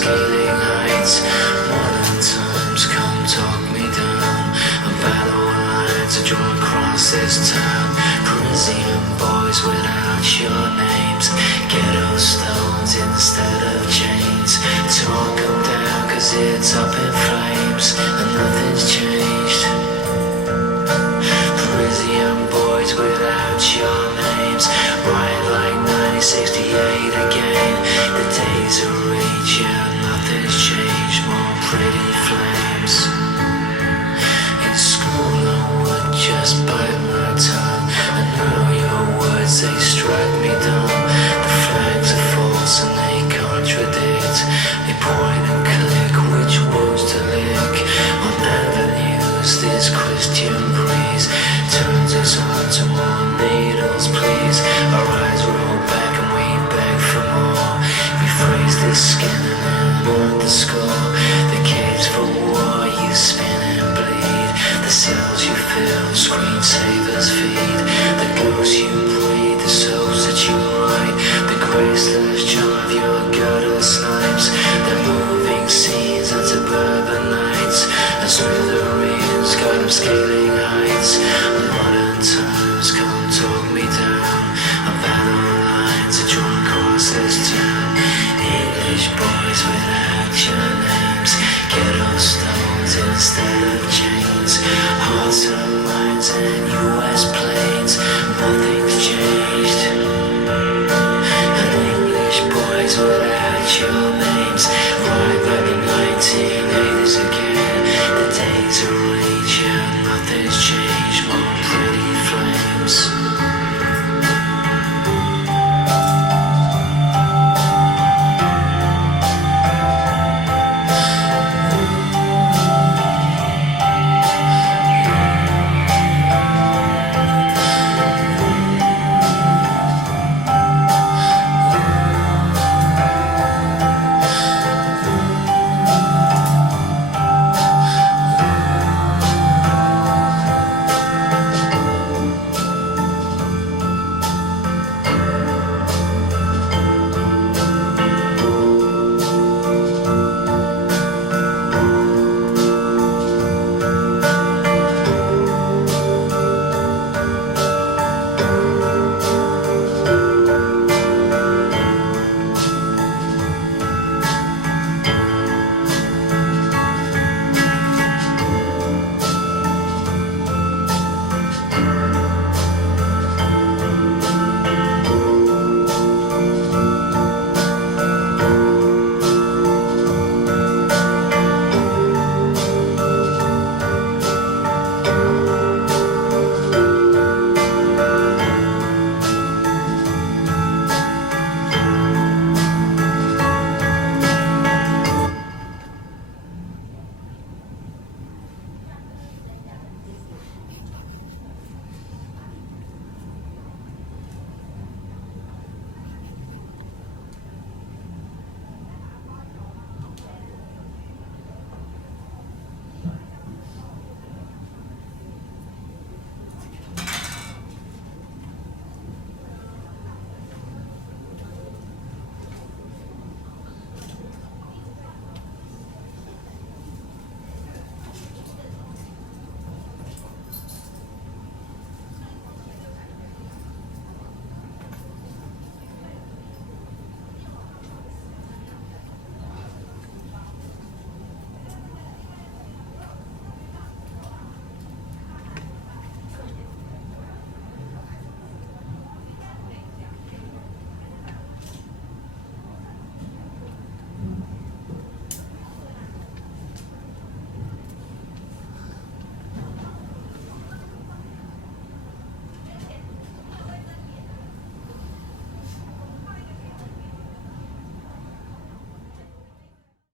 scaling heights. Modern times come talk me down. A battle lines are drawn across this town. Parisian boys without your names. Ghetto stones instead of chains. Talk them down cause it's up in flames and nothing's changed. Parisian boys without your names. Ride like 1968 again. The days are reach, yeah, nothing's changed. More pretty flames. In school I would just bite my tongue. I know your words, they strike me dumb. The flags are false and they contradict. They point and click which woes to lick. On avenues this Christian breeze turns us on to more needles, please. Our eyes roll back and we beg for more. We phrase the skin and then burn the skull. The caves for war you spin and bleed. The cells you fill, screensavers feed. The ghosts you breed, the souls that you write. The graceless charm of your gutter snipes. The moving scenes and suburbanites. And smithereens got them scaling heights. Modern times come talk me down. A battle lines are drawn across this town. English boys without